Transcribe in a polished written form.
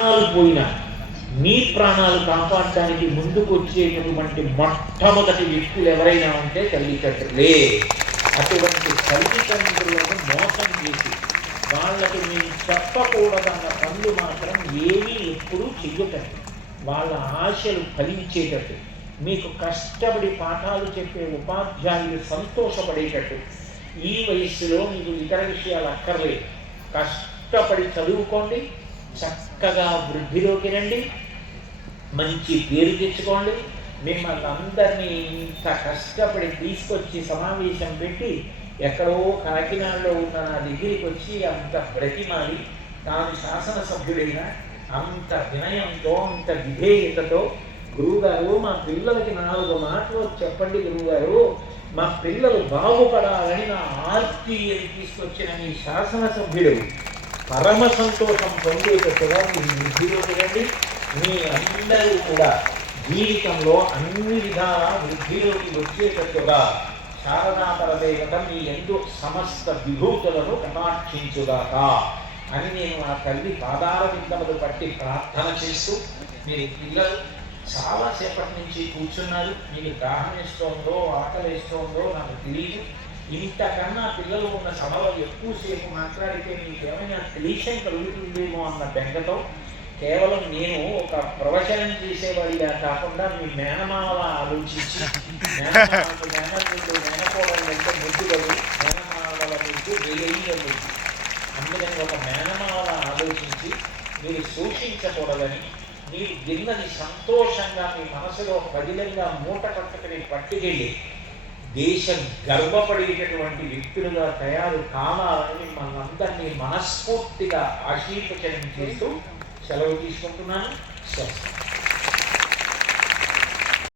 ప్రాణాలు పోయినా మీ ప్రాణాలు కాపాడడానికి ముందుకు వచ్చేటటువంటి మొట్టమొదటి వ్యక్తులు ఎవరైనా ఉంటే తల్లిదండ్రులే. అటువంటి తల్లిదండ్రులను మోసం చేసి వాళ్ళకు మేము చెప్పకూడదన్న పనులు మాత్రం ఏమీ ఎప్పుడూ చెయ్యటట్టు, వాళ్ళ ఆశలు ఫలించేటట్టు, మీకు కష్టపడి పాఠాలు చెప్పే ఉపాధ్యాయులు సంతోషపడేటట్టు, ఈ వయస్సులో మీకు ఇతర విషయాలు అక్కర్లేదు, కష్టపడి చదువుకోండి, చక్కగా వృద్ధిలోకి రండి, మంచి పేరు తెచ్చుకోండి. మిమ్మల్ని అందరినీ ఇంత కష్టపడి తీసుకొచ్చి సమావేశం పెట్టి ఎక్కడో కాకినాడలో ఉన్న నా దగ్గరికి వచ్చి అంత బ్రతిమాలి తాను శాసనసభ్యుడైన అంత వినయంతో అంత విధేయతతో, గురువుగారు మా పిల్లలకి 4 మాటలు చెప్పండి గురువుగారు, మా పిల్లలు బాగుపడాలని నా ఆర్తిని తీసుకొచ్చిన మీ శాసనసభ్యుడు పరమ సంతోషం పొందేటట్టుగా మీ వృద్ధిలోకి రండి. మీ అందరూ కూడా జీవితంలో అన్ని విధాల వృద్ధిలోకి వచ్చేటట్టుగా శారదాపరదేవత మీ యందు సమస్త విభూతులను కటాక్షించుగాక అని నేను ఆ తల్లి పాదాల విందములు పట్టి ప్రార్థన చేస్తూ, మీరు పిల్లలు చాలాసేపటి నుంచి కూర్చున్నారు, మీకు దాహం వేస్తోందో ఆకలి వేస్తోందో నాకు తెలియదు, ఇంతకన్నా పిల్లలు ఉన్న సభలో ఎక్కువసేపు మాట్లాడితే మీకు ఏమైనా క్లీషం కలుగుతుందేమో అన్న బెంగతో కేవలం నేను ఒక ప్రవచనం చేసేవాడిగా కాకుండా మీ మేనమామల ఆలోచించి, మేనకోవడం అంటే ముద్దుగలు మేనమామల మీకు వెయ్యగలు, అందుకని ఒక మేనమామల ఆలోచించి మీరు శోషించకూడదని, మీరు గిన్నది సంతోషంగా మీ మనసులో పదిలంగా మూట కట్టుకుని పట్టుకెళ్ళి దేశం గర్వపడేటటువంటి వ్యక్తులుగా తయారు కావాలని మిమ్మల్ని అందరినీ మనస్ఫూర్తిగా ఆశీర్వచనం చేస్తూ సెలవు తీసుకుంటున్నాను.